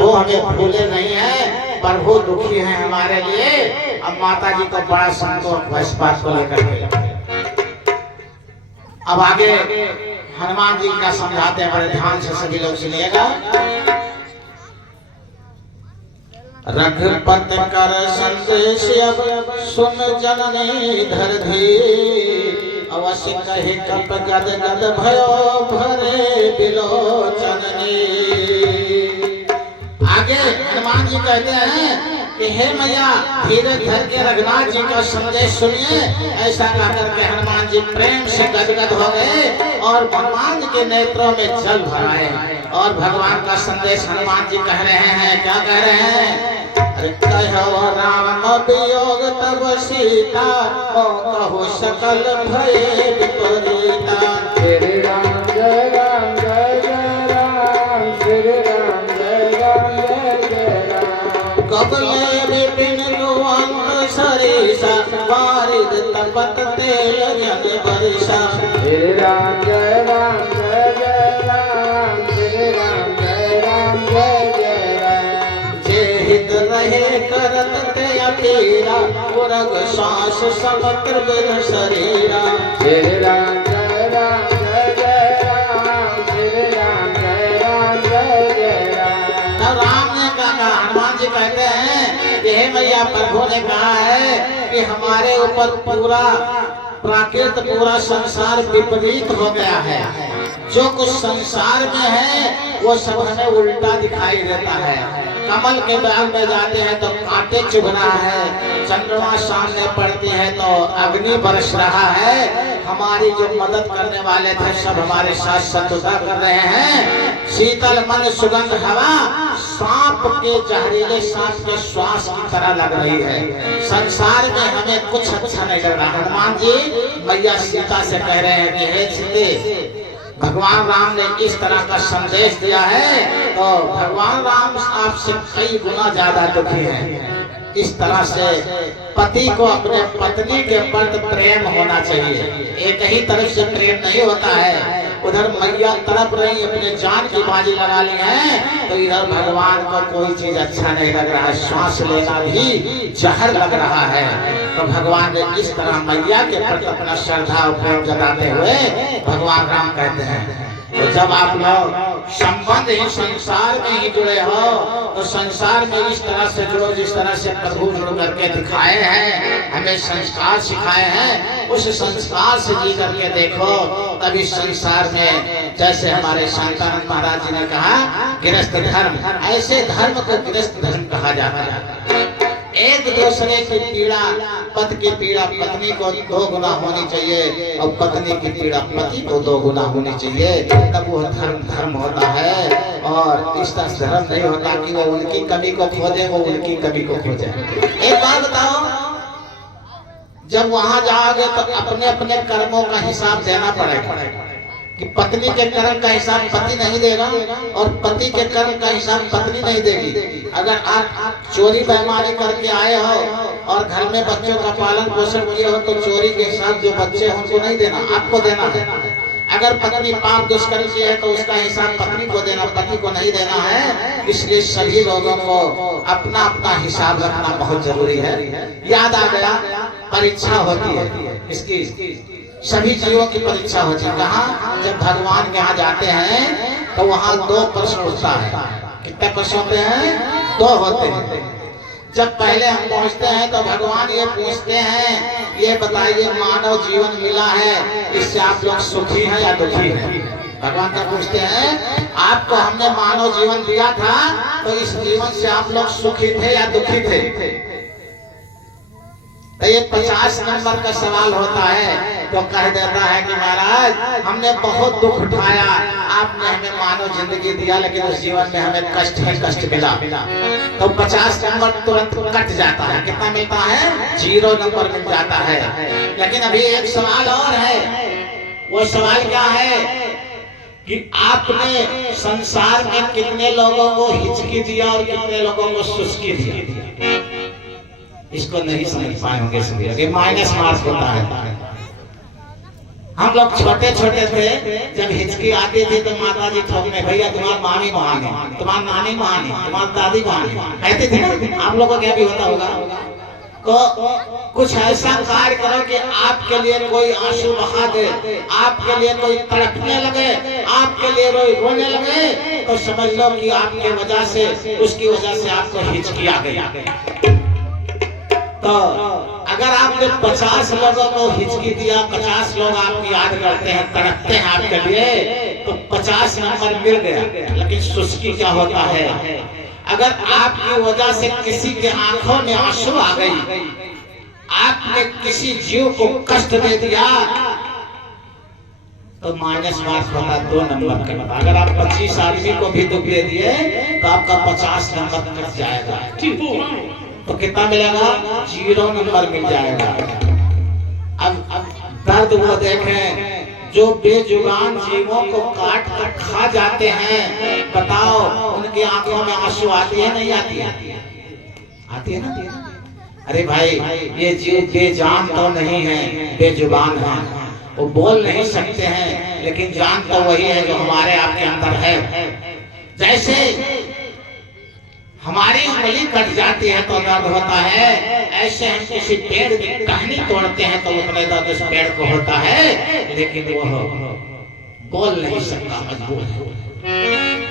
प्रभु हमें भूले नहीं है, प्रभु दुखी हैं हमारे लिए। अब माता जी को बड़ा संतोष इस बात को लेकर के। अब आगे हनुमान जी का समझाते हैं, बड़े ध्यान से सभी लोग सुनिएगा। रघुपति कर संदेश अब सुन जननी धर धी, अवश्य कहे कप गद गद भयो भरे बिलोचननी। आगे हनुमान जी कहते हैं कि हे मैया धीरे धर के रघुनाथ जी का संदेश सुनिए। ऐसा कहकर के हनुमान जी प्रेम से गदगद हो गए और भगवान के नेत्रों में जल भराए। और भगवान का संदेश हनुमान जी कह रहे हैं, क्या कह रहे हैं? अरे कहो राम वियोग तब सीता, ओ कहो सकल भय विपरीता। श्री राम जय राम जय जय राम, श्री राम जय राम जय जय राम। कबले विपिन दुअंत सरिसा, बारिद तपत तेल जन बरिसा। श्री राम जय राम जय जय राम, श्री राम जय राम जय जय राम। जे हित रहे करत ते अकेला, पुरग सांस समत्र बिन शरीरा। श्री राम जय राम जय जय राम, श्री राम जय राम जय जय राम। तब राम ने कहा, हनुमान जी कहते हैं कि हे मैया प्रभु ने कहा है कि हमारे ऊपर पूरा प्राकृत पूरा संसार विपरीत हो गया है। जो कुछ संसार में है वो सब हमें उल्टा दिखाई देता है। कमल के बाग में जाते हैं तो कांटे चुभ रहा है, चंद्रमा सामने पड़ती है तो अग्नि बरस रहा है। हमारी जो मदद करने वाले थे सब हमारे साथ शत्रुता कर रहे हैं। शीतल मन सुगंध हवा सांप के जहरीले सांप के श्वास की तरह लग रही है। संसार में हमें कुछ अच्छा नहीं लग रहा। हनुमान जी मैया सीता से कह रहे हैं कि हे सीते, भगवान राम ने इस तरह का संदेश दिया है तो भगवान राम आपसे कई गुना ज्यादा दुखी हैं। इस तरह से पति को अपने पत्नी के प्रति प्रेम होना चाहिए। एक ही तरफ से प्रेम नहीं होता है। उधर मैया तड़प रही, अपने जान की बाजी लगा ली है, तो इधर भगवान को कोई चीज अच्छा नहीं लग रहा है। श्वास लेना भी जहर लग रहा है। तो भगवान ने इस तरह मैया के प्रति अपना श्रद्धा और प्रेम जताते हुए भगवान राम कहते हैं, तो जब आप लोग संबंध ही संसार में ही जुड़े हो तो संसार में इस तरह से जुड़ो जिस तरह से प्रभु जुड़ करके दिखाए हैं, हमें संस्कार सिखाए हैं, उस संस्कार से जी करके देखो। तभी संसार में जैसे हमारे शांतानंद महाराज जी ने कहा, गृहस्थ धर्म, ऐसे धर्म को गृहस्थ धर्म कहा जाता है। एक दूसरे की पीड़ा, पति की पीड़ा पत्नी को 2 गुना होनी चाहिए और पत्नी की पीड़ा पति को 2 गुना होनी चाहिए, तब वो धर्म होता है। और इस तरह धर्म नहीं होता कि वो उनकी कमी को खोजे, वो उनकी कमी को खोजे। एक बात बताओ, जब वहां जाओगे तो अपने अपने कर्मों का हिसाब देना पड़ेगा कि पत्नी के कर्म का हिसाब पति नहीं देगा और पति के कर्म का हिसाब पत्नी नहीं देगी। अगर आप चोरी बेईमानी करके आए हो और घर में बच्चों का पालन पोषण किए हो तो चोरी के हिसाब जो बच्चे हैं उनको नहीं देना, आपको देना है। अगर पत्नी पाप दुष्कर्म की है तो उसका हिसाब पत्नी को देना, पति को नहीं देना है। इसलिए सभी लोगों को अपना अपना हिसाब रखना बहुत जरूरी है। याद आ गया, परीक्षा होती है इसकी, सभी जीवों की परीक्षा होती है। कहाँ? जब भगवान के यहाँ जाते हैं तो वहाँ 2 प्रश्न होता है। कितने प्रश्न होते हैं? 2 होते हैं। जब पहले हम पहुँचते हैं तो भगवान ये पूछते हैं, ये बताइए मानव जीवन मिला है, इससे आप लोग सुखी हैं या दुखी हैं? भगवान का पूछते हैं, आपको हमने मानव जीवन दिया था तो इस जीवन से आप लोग सुखी थे या दुखी थे? तो ये 50 नंबर का सवाल होता है। तो कह देता है कि महाराज हमने बहुत दुख उठाया, आपने हमें मानव जिंदगी दिया लेकिन उस जीवन में हमें कष्ट मिला। तो 50 नंबर तुरंत कट जाता है। कितना मिलता है? 0 नंबर मिल जाता है। लेकिन अभी एक सवाल और है। वो सवाल क्या है कि आपने संसार में कितने लोगों को हिचकी दिया और कितने लोगों को सुस्की दिया? इसको नहीं समझ पाए होंगे सभी। माइनस मार्क्स होता है। हम लोग छोटे छोटे थे, जब हिचकी आती थी तो माता जी ठोकने, भैया तुम्हारी मामी महान है, तुम्हारी नानी महान है, तुम्हारी दादी महान है, कहते थे ना। आप लोगों को क्या भी होता होगा। तो कुछ ऐसा कार्य करो कि आपके लिए कोई आंसू बहा दे, आपके लिए कोई तड़पने लगे, आपके लिए कोई रोने लगे, तो समझ लो कि आपके वजह से, उसकी वजह से आपको हिचकी आ गई। तो अगर आपने 50 लोगों को हिचकी दिया, 50 लोग आपकी याद करते हैं, तड़पते हैं आपके लिए, तो 50 नंबर मिल गया। लेकिन सुस्ती क्या होता है, अगर आपकी वजह से किसी के आंखों में आंसू आ गई, आपने किसी जीव को कष्ट दे दिया, तो माइनस मार्क्स होता 2 नंबर का। अगर आप 25 आदमी को भी दुख दे दिए तो आपका 50 नंबर कट जाएगा। तो कितना मिलेगा, 0 नंबर मिल जाएगा। अब दर्द वो देखें, जो बेजुबान जीवों को काट कर खा जाते हैं, बताओ उनकी आंखों में आंसू आती है नहीं आती है? आती है ना। अरे भाई, ये जीव बेजान तो नहीं है, बेजुबान है, वो बोल नहीं सकते हैं, लेकिन जान तो वही है जो हमारे आपके अंदर है। जैसे हमारी उंगली कट जाती है तो दर्द होता है, ऐसे हम किसी पेड़ की टहनी तोड़ते हैं तो उतने दर्द उस पेड़ को होता है, लेकिन वो बोल नहीं सकता, मजबूर है।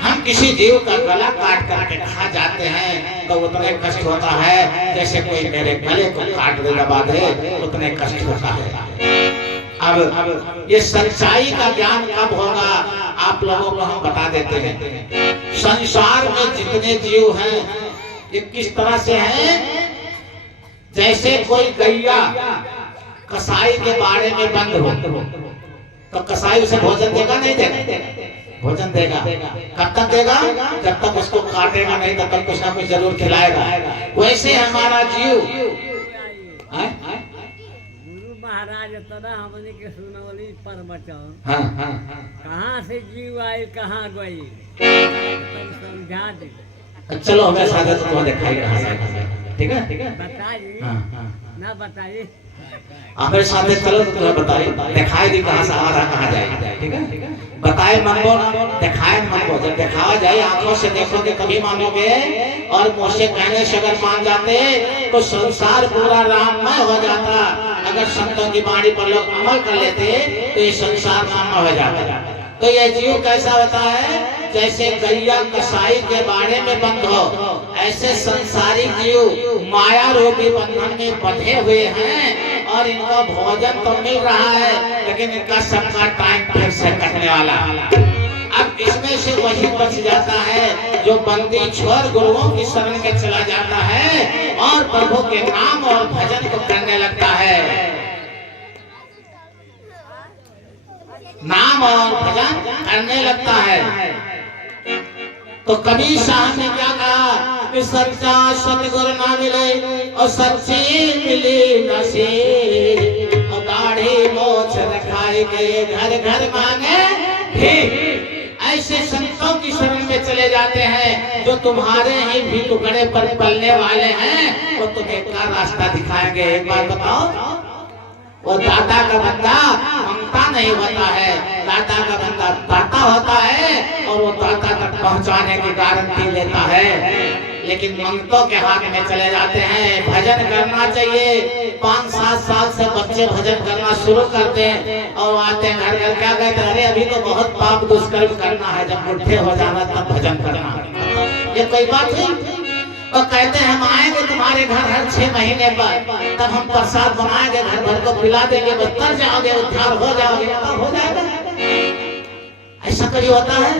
हम किसी जीव का गला काट करके खा जाते हैं तो उतने कष्ट होता है, जैसे कोई मेरे गले को काट दे, दबा दे, उतने कष्ट होता है। अब ये सच्चाई का ज्ञान कब होगा, आप लोगों को हम बता देते हैं। संसार में जितने जीव हैं ये किस तरह से हैं, जैसे कोई गैया कसाई के बाड़े में बंद हो, तो कसाई उसे भोजन देगा नहीं देगा? भोजन देगा। कब तक देगा? जब तक उसको काटेगा नहीं, तब तक कुछ ना कुछ जरूर खिलाएगा। वैसे हमारा जीव महाराज तदा हमने के सुनवली पर बचाओ। हाँ, हाँ, कहाँ से जीव आई कहाँ गई, तब समझा दे। चलो हमें साथ तो दिखाई कहाँ से, ठीक है? बताइए। हाँ, हाँ। ना बताइए, हमारे साथ चलो तो तुम्हें बताइए, दिखाई दी कहाँ से हमारा कहाँ जाए, ठीक है? बताए मन को, दिखाए मन को। जब दिखावा जाए, आंखों से देखोगे कभी मानोगे, और मुंह से कहने से अगर मान जाते तो संसार पूरा राममय हो जाता। अगर संतों की वाणी पर लोग अमल कर लेते तो ये संसार राममय हो जाता। तो ये जीव कैसा होता है, जैसे गैया कसाई के बाड़े में बंद हो, ऐसे संसारी जीव माया रूपी बंधन में बंधे हुए हैं, और इनको भोजन तो मिल रहा है, लेकिन इनका सबका टाइम फिर से कटने वाला। अब इसमें से वही बच जाता है जो बंदी छोड़ गुरुओं की शरण में चला जाता है और प्रभु के नाम और भजन को करने लगता है। नाम और भजन करने लगता है। तो कबीर साहब ने क्या कहा कि सच्चा सतगुरु ना मिले और सच्ची मिली नसीब, और दाढ़ी मोछ रखाए गए घर घर मांगे भी। ऐसे संतों की शरण में चले जाते हैं जो तुम्हारे ही भी टुकड़े पर पलने वाले हैं, वो तुम्हें क्या रास्ता दिखाएंगे। एक बार बताओ, वो दाता का बंदा ममता नहीं होता है, दाता का बंदा दाता होता है, और वो दाता तक पहुंचाने की गारंटी लेता है। लेकिन मंगतों के हाथ में चले जाते हैं। भजन करना चाहिए, 5-7 साल से बच्चे भजन करना शुरू करते हैं और आते हैं घर घर, क्या कहते हैं, अरे अभी तो बहुत पाप दुष्कर्म करना है, जब बुढ़े हो जाना तब भजन करना। ये कोई बात है? और कहते हैं हम आएंगे तुम्हारे घर हर 6 महीने पर, तब हम प्रसाद बनाएंगे, घर भर को पिला देंगे, बस तर जाओगे, उद्धार हो जाओगे। तब हो जाएगा? ऐसा कभी होता है?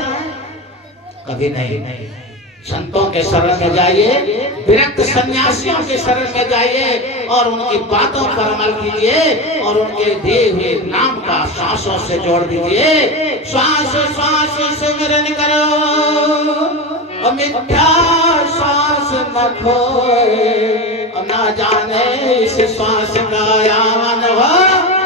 कभी नहीं। संतों के शरण में जाइए, विरक्त सन्यासियों के शरण में जाइए और उनकी बातों पर अमल कीजिए और उनके दिए हुए नाम का सांसों से जोड़ दीजिए। श्वास श्वास सिमरन करो और मिथ्या श्वास न खोए, और ना जाने इस श्वास का यावन हो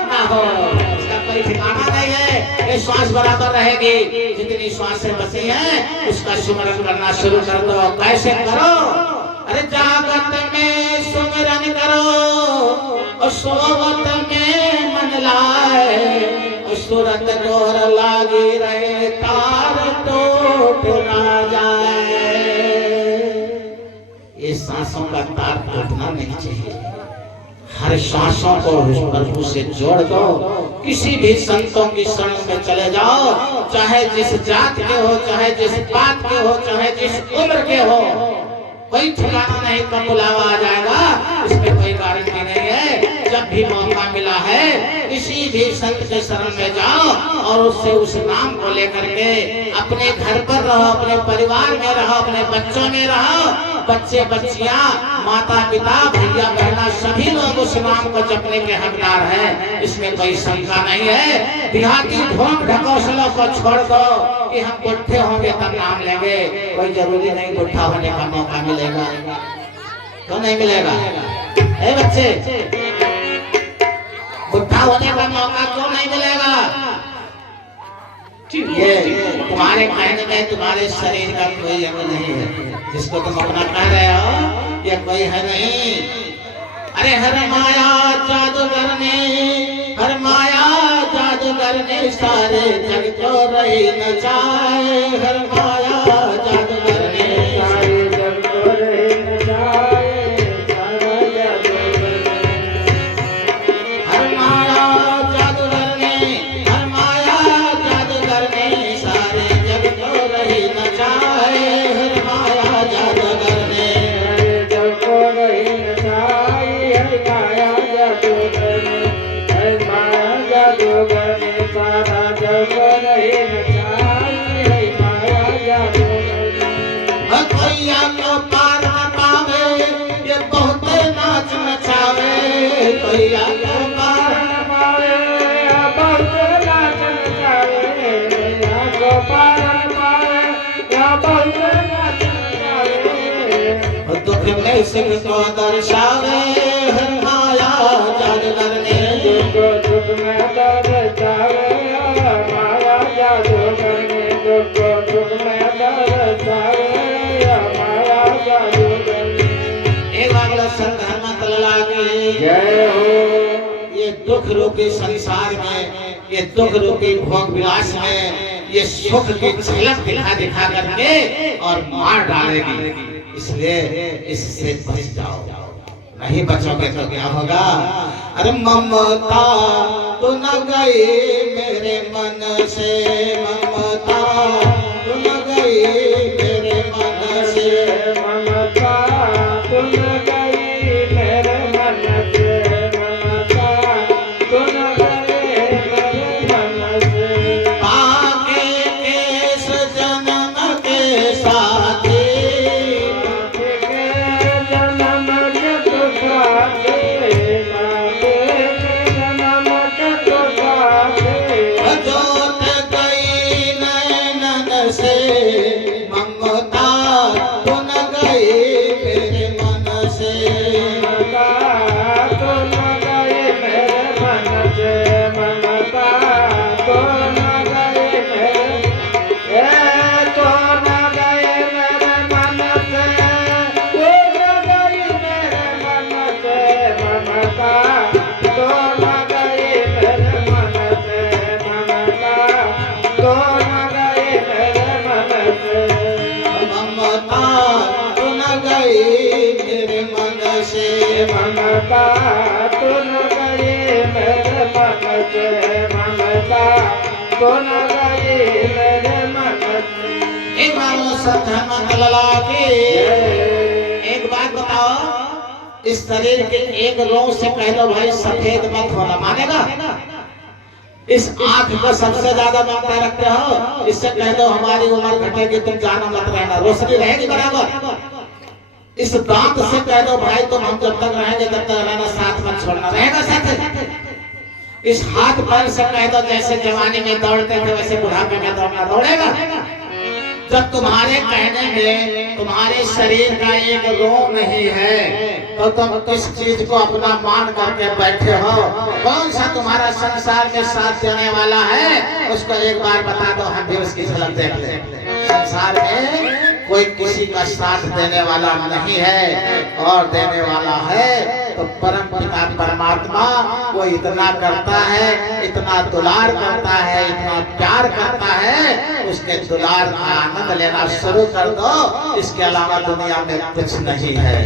ना हो, इसका कोई ठिकाना नहीं है। ये श्वास बराबर रहेगी, जितनी श्वासें बची हैं उसका सुमरन करना शुरू कर दो। कैसे करो? अरे जागत में सुमरन करो और सोवत में मन लाए, और सूरत गोर लागी रहे तार टूट ना जाए। ये सांसों का तार टूटना नहीं चाहिए। हर सांसों को प्रभु से जोड़ दो। किसी भी संतों की शरण में चले जाओ, चाहे जिस जात के हो, चाहे जिस बात के हो, चाहे जिस उम्र के हो, कोई ठिकाना नहीं, कब बुलावा आ जाएगा इसमें कोई गारंटी नहीं है। जब भी मौका मिला है किसी भी संत के शरण में जाओ और उससे उस नाम को लेकर के अपने घर पर रहो, अपने परिवार में रहो, अपने बच्चों में रहो। बच्चे बच्चियां, माता पिता, भैया बहना सभी लोग उस नाम को जपने के हकदार हैं, इसमें कोई शंका नहीं है। देहाती ढोंग ढकोसलों को छोड़ दो कि हम बुढ़े होंगे तब नाम लेंगे। कोई जरूरी नहीं बुढ़ा होने का मौका मिलेगा, तो नहीं मिलेगा। ए बच्चे, बुढ़ा होने का मौका क्यों नहीं मिलेगा? ये तुम्हारे कहने में तुम्हारे शरीर का कोई अंग नहीं है जिसको तुम अपना कह रहे हो, ये कोई है नहीं। अरे हर माया जादूगर ने, हर माया जादूगर ने सारे जग को रही नचाए। हर माया जादूगर ने सारे जग को रही नचाए। हर माया जादूगर ने, हर माया जादूगर ने सारे जग को रही नचाए। हर माया जादूगर ने जग को रही नचाई। हर माया जादूगर ने, हर माया जादूगर ने सारा जग को रही नचाई। हर माया जादूगर ने भैया को पार न पावे, ये बहुत नाच नचावे। भैया को पार न पावे, बहुत नाच नचावे। भैया को पार न पावे, बहुत नाच नचावे। दुख में सुख को दर्शावे। हर माया जादूगर ने दुख में दर्शावे। माया जादूगर ने दुख में दर्शावे। माया जादूगर ने। एक बार संत हनुमत लाला की जय हो। ये दुख रूपी संसार में, ये दुख रूपी भोग विलास में ये सुख की झलक दिखा दिखा करके और मार डालेगी, इसलिए इससे बच जाओ। नहीं बचोगे तो क्या होगा? अरे ममता तो न गई मेरे मन से, ममता तो न गई मेरे मन से। ममता तो न गई मेरे मन से। ममता तो न गई मेरे मन से। आगे केस जन्म के साथी, जन्म के तो साथी, जन्म के तो साथी। जोत गई नैनन से, ममता तो न गई मेरे मन से। ममता तो न गई मेरे मन से। ममता तो न गई मेरे, तो न गई मेरे मन से। वो न गई मेरे मन से। ममता तो न गई मेरे मन से। ममता तो न गई मेरे मन से। ममता तो न गई मेरे मन से। ममता तो न गई मेरे मन से। ममता तो न गई मेरे मन से। एक बार वो संत हनुमत लाला की एक बात बताओ, इस शरीर के एक रोग से कह दो भाई सफेद मत होना, मानेगा? इस आंख को सबसे ज्यादा ममता रखते हो, इससे कह दो हमारी उम्र घटेगी, तुम जाना मत रहना, रोशनी रहेगी बराबर। इस दांत से कह दो भाई तुम हम जब तक रहेंगे तब तक रहना, साथ मत छोड़ना, रहेगा साथ। इस हाथ पैर से कह दो जैसे जवानी में दौड़ते थे वैसे बुढ़ापे में दौड़ना, दौड़ेगा। जब तुम्हारे कहने में तुम्हारे शरीर का एक रोग नहीं है तो तुम किस चीज को अपना मान करके बैठे हो? कौन सा तुम्हारा संसार के साथ देने वाला है उसको एक बार बता दो, हम भी उसकी झलक देख ले। संसार में कोई किसी का साथ देने वाला नहीं है, और देने वाला है तो परम पिता परमात्मा। वो इतना करता है, इतना दुलार करता है, इतना प्यार करता है, उसके दुलार का आनंद लेना शुरू कर दो। इसके अलावा दुनिया में कुछ नहीं है।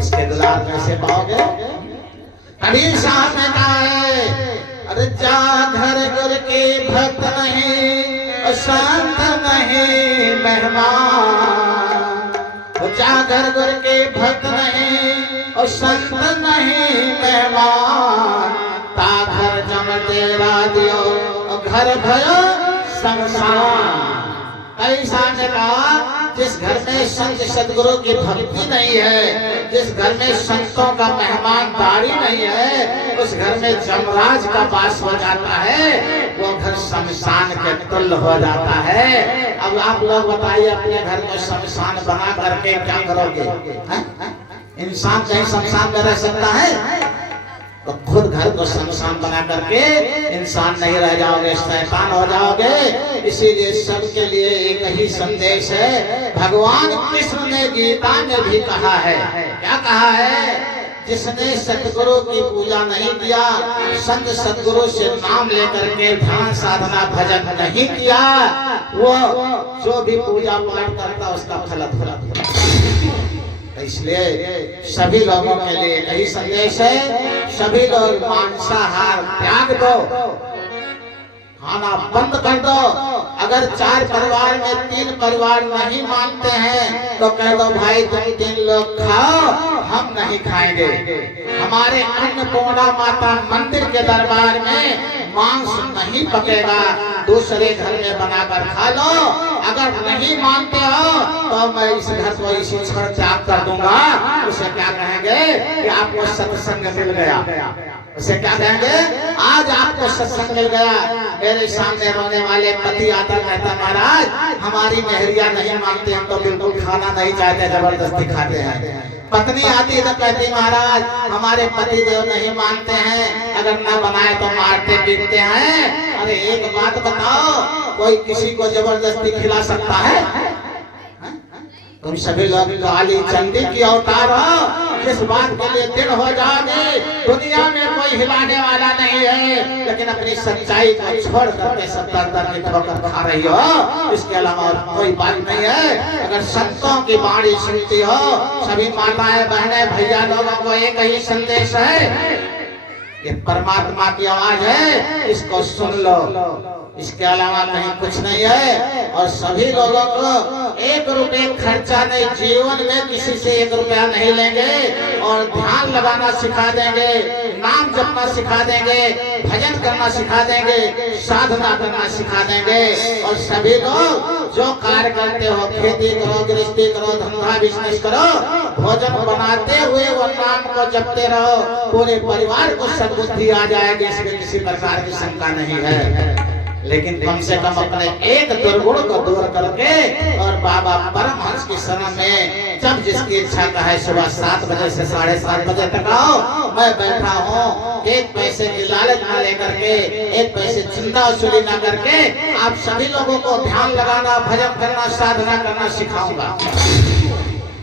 उसके दुलार कैसे पाओगे? कबीर साहब ने कहा है, अरे जा घर गुर के भक्त नहीं, शांत नहीं मेहमान। जा घर गुर के भक्त नहीं और संत नहीं मेहमान। ता घर जम तेरा दियो और घर भयो शमशान। ऐसा ने कहा, जिस घर में संत सदगुरु की भक्ति नहीं है, जिस घर में संतों का मेहमानदारी नहीं है, उस घर में जमराज का वास हो जाता है, वो घर शमशान के तुल्य हो जाता है। अब आप लोग बताइए, अपने घर को शमशान बना करके क्या करोगे? इंसान कहीं शमशान में रह सकता है? तो खुद घर को शमशान बना करके इंसान नहीं रह जाओगे, शैतान हो जाओगे। इसीलिए सबके लिए एक ही संदेश है। भगवान कृष्ण ने गीता में भी कहा है, क्या कहा है? जिसने सतगुरु की पूजा नहीं किया, संत सतगुरु से नाम लेकर के ध्यान साधना भजन नहीं किया, वो जो भी पूजा पाठ करता उसका फल अधूरा। इसलिए सभी लोगों के लिए यही संदेश है, सभी लोग मांसाहार त्याग दो, खाना बंद कर दो। अगर 4 परिवार में 3 परिवार नहीं मानते हैं तो कह दो भाई तुम 3 लोग खाओ, हम नहीं खाएंगे। हमारे अन्नपूर्णा माता मंदिर के दरबार में मांस नहीं पकेगा, दूसरे घर में बनाकर खा लो। अगर नहीं मानते हो तो मैं इस घर को इसी क्षण त्याग कर दूंगा। उसे क्या कहेंगे कि आपको सत्संग मिल गया। उसे क्या कहेंगे? आज आपको सत्संग मिल गया। मेरे सामने रोने वाले पति आता कहता, महाराज हमारी मेहरिया नहीं मानती, हम तो बिल्कुल खाना नहीं चाहते, जबरदस्ती खाते हैं। पत्नी आती तो कहती, महाराज हमारे पति देव नहीं मानते हैं, अगर ना बनाए तो मारते पीटते हैं। अरे एक बात बताओ, कोई किसी को जबरदस्ती खिला सकता है? तुम सभी लोग काली चंडी की अवतार हो। जिस बात के लिए दिन हो जाओगे, दुनिया में कोई हिलाने वाला नहीं है, लेकिन अपनी सच्चाई को छोड़ करके सब दर की ठोकर खा रही हो, इसके अलावा और कोई बात नहीं है। अगर संतों की वाणी सुनती हो, सभी माताएं बहनें भैया लोगों को एक ही संदेश है, ये परमात्मा की आवाज है, इसको सुन लो, इसके अलावा कहीं कुछ नहीं है। और सभी लोगों को 1 रुपये खर्चा नहीं, जीवन में किसी से 1 रुपया नहीं लेंगे, और ध्यान लगाना सिखा देंगे, नाम जपना सिखा देंगे, भजन करना सिखा देंगे, साधना करना सिखा देंगे। और सभी लोग जो कार्य करते हो, खेती करो, गृहस्थी करो, धंधा बिजनेस करो, भोजन बनाते हुए वो नाम को जपते रहो, पूरे परिवार को सद्बुद्धि आ जाएगी, इसमें किसी प्रकार की शंका नहीं है। लेकिन कम से कम अपने एक दुर्गुण को दूर करके और बाबा परमहंस की शरण में जब जिसकी इच्छा का है सुबह 7 बजे से 7:30 बजे तक आओ। मैं बैठा हूँ, 1 पैसे की लालच न लेकर के, 1 पैसे चिंता वसूली न करके आप सभी लोगों को ध्यान लगाना, भजन करना, साधना करना सिखाऊंगा।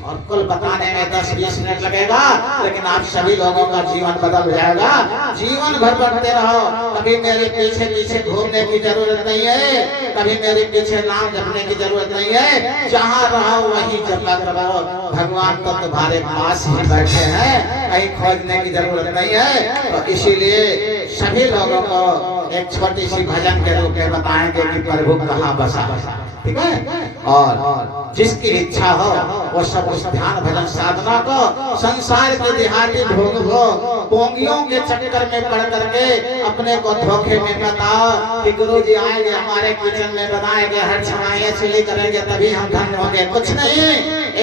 और कुल बताने में 10-20 मिनट लगेगा, लेकिन आप सभी लोगों का जीवन बदल जाएगा। जीवन भर बढ़ते रहो, कभी मेरे पीछे पीछे घूमने की जरूरत नहीं है, कभी मेरे पीछे नाम जपने की जरूरत नहीं है। जहाँ रहो वहीं जपा करो, भगवान तो तुम्हारे पास ही बैठे हैं, कहीं खोजने की जरूरत नहीं है। तो इसीलिए सभी लोगों को एक छोटी सी भजन के रूप में बताएंगे कि प्रभु कहाँ बसा, ठीक है। और जिसकी इच्छा हो वो सब उस ध्यान भजन साधना को, संसार के देहाती भोग को, पोंगियों के चक्कर में पड़ करके अपने को धोखे में बताओ कि गुरु जी आएंगे हमारे किचन में बनाएंगे, हर छमाइयाँ चली करेंगे तभी हम धन्य होंगे। कुछ नहीं,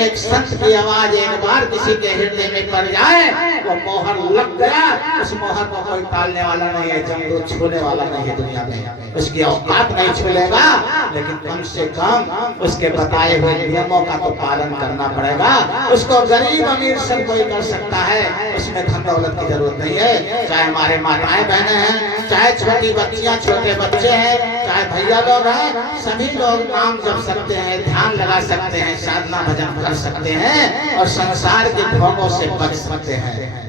एक संत की आवाज एक बार किसी के हृदय में पड़ जाए, वो मोहर लग गया, उस मोहर को कोई टालने वाला नहीं है, जमदूत छूने वाला नहीं है दुनिया में, उसकी औकात नहीं छूलेगा। लेकिन कम से कम उसके बताए हुए नियमों का तो पालन करना पड़ेगा। उसको गरीब अमीर सब कोई कर सकता है, उसमें धन दौलत की जरूरत नहीं है। चाहे हमारे माताएं बहनें हैं, चाहे छोटी बच्चियां छोटे बच्चे हैं, चाहे भैया लोग हैं, सभी लोग नाम जप सकते हैं, ध्यान लगा सकते हैं, साधना भजन कर सकते हैं और संसार के भोगों से बच सकते हैं।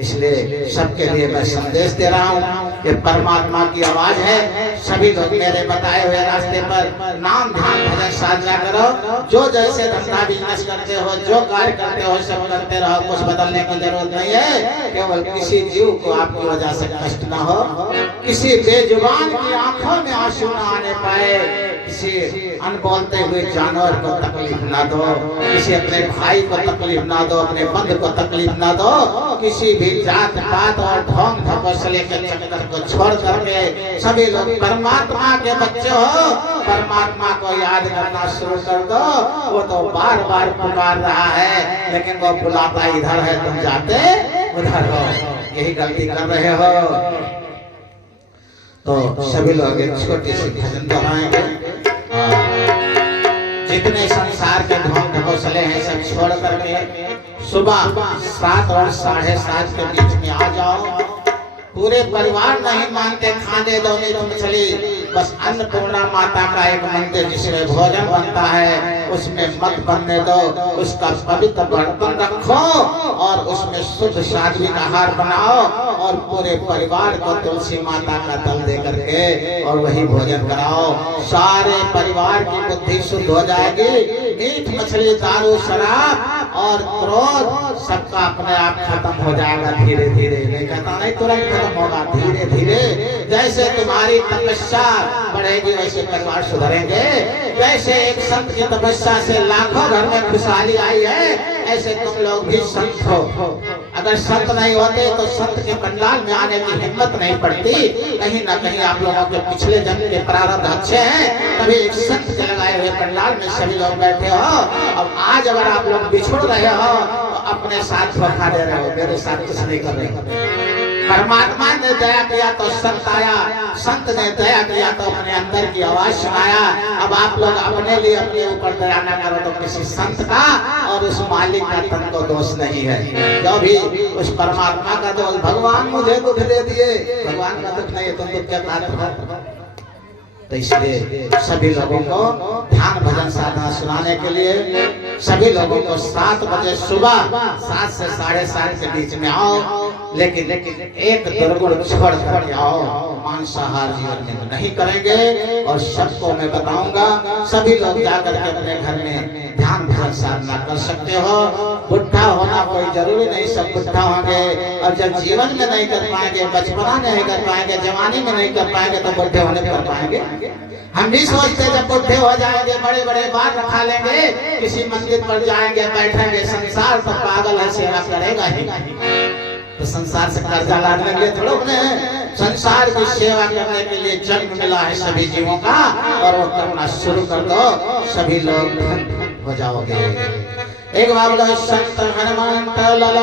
इसलिए सबके लिए मैं संदेश दे रहा हूँ कि परमात्मा की आवाज है। सभी लोग मेरे बताए हुए रास्ते पर नाम ध्यान भजन साधना करो। जो जैसे धंधा बिजनेस करते हो, जो कार्य करते हो, सब करते रहो। कुछ बदलने की जरूरत नहीं है। केवल किसी जीव को आपकी वजह से कष्ट ना हो, किसी बेजुबान की आंखों में आंसू न आने पाए, किसी अनबोलते हुए जानवर को तकलीफ ना दो, किसी अपने भाई को तकलीफ ना दो, अपने बंधु को तकलीफ ना दो। किसी भी जात पात और ढोंग ढकोसले के चक्कर को छोड़ करके सभी लोग परमात्मा के बच्चे हो, परमात्मा को याद करना शुरू कर दो। वो तो बार बार पुकार रहा है, लेकिन वो बुलाता इधर है, तुम जाते उधर हो। यही गलती कर रहे हो। तो सभी लोग एक छोटी सी भजन दोहराएंगे। जितने संसार के ढोंग ढकोसले हैं सब छोड़ करके सुबह 7 और 7:30 के बीच में आ जाओ। पूरे परिवार नहीं मानते खाने दो नहीं तो मछली, बस अन्नपूर्णा माता का एक मंदिर जिसमें भोजन बनता है उसमें मत बनने दो। उसका पवित्र बर्तन रखो और उसमें शुद्ध सात्विक आहार बनाओ और पूरे परिवार को तुलसी माता का दल दे करके और वही भोजन कराओ। सारे परिवार की बुद्धि शुद्ध हो जाएगी। मीठ मछली, दारू, शराब और क्रोध सबका अपने आप खत्म हो जाएगा धीरे धीरे। नहीं कहता नहीं तुरंत खत्म होगा, धीरे धीरे। जैसे तुम्हारी तपस्या बढ़ेगी वैसे परिवार सुधरेंगे। जैसे एक संत की तपस्या से लाखों घर में खुशहाली आई है, ऐसे तुम लोग भी संत हो। अगर संत नहीं होते तो संत के पंडाल में आने की हिम्मत नहीं पड़ती। कहीं ना कहीं आप लोगों के पिछले जन्म के प्रारब्ध अच्छे हैं, तभी एक संत के लगाए हुए पंडाल में सभी लोग बैठे हो। अब आज अगर आप लोग बिछुड़ रहे हो तो अपने साथ धोखा दे रहे हो, मेरे साथ कुछ नहीं कर रहे। परमात्मा ने दया किया तो संत आया, संत ने दया किया तो अपने अंदर की आवाज सुनाया। अब आप लोग अपने लिए अपने ऊपर दया न करो तो किसी संत का और उस मालिक का तन को दोष नहीं है, जो भी उस परमात्मा का दोष। भगवान मुझे दुख दे दिए, भगवान का दुख नहीं, तुम दुख के पात्र हो। तो इसलिए सभी लोगों को ध्यान भजन साधना सुनाने के लिए सभी लोगों को 7 बजे सुबह 7 से 7:30 के बीच में आओ। लेकिन एक दुर्गुण छोड़ कर आओ, मांसाहार जीवन में नहीं करेंगे। और सबको मैं बताऊंगा, सभी लोग जाकर के अपने घर में ध्यान भजन साधना कर सकते हो। बुढ़ा होना कोई जरूरी नहीं, सब बुढ़ा होंगे। और जब जीवन में नहीं कर पाएंगे, बचपना में नहीं कर पाएंगे, जवानी में नहीं कर पाएंगे तो बुढ़े होने कर पाएंगे। हम भी सोचते जब बुढ़े हो जाएंगे बड़े बड़े बाल रखा लेंगे, किसी मंदिर पर जाएंगे, बैठेंगे। संसार तो पागल है, सेवा करेगा ही। तो संसार से कर्जा ला लेंगे थोड़ा उन्हें। संसार की सेवा करने के लिए जन्म मिला है सभी जीवों का, और वो करना शुरू कर दो, सभी लोग हो जाओगे। एक बार बोलो संत हनुमंत लाला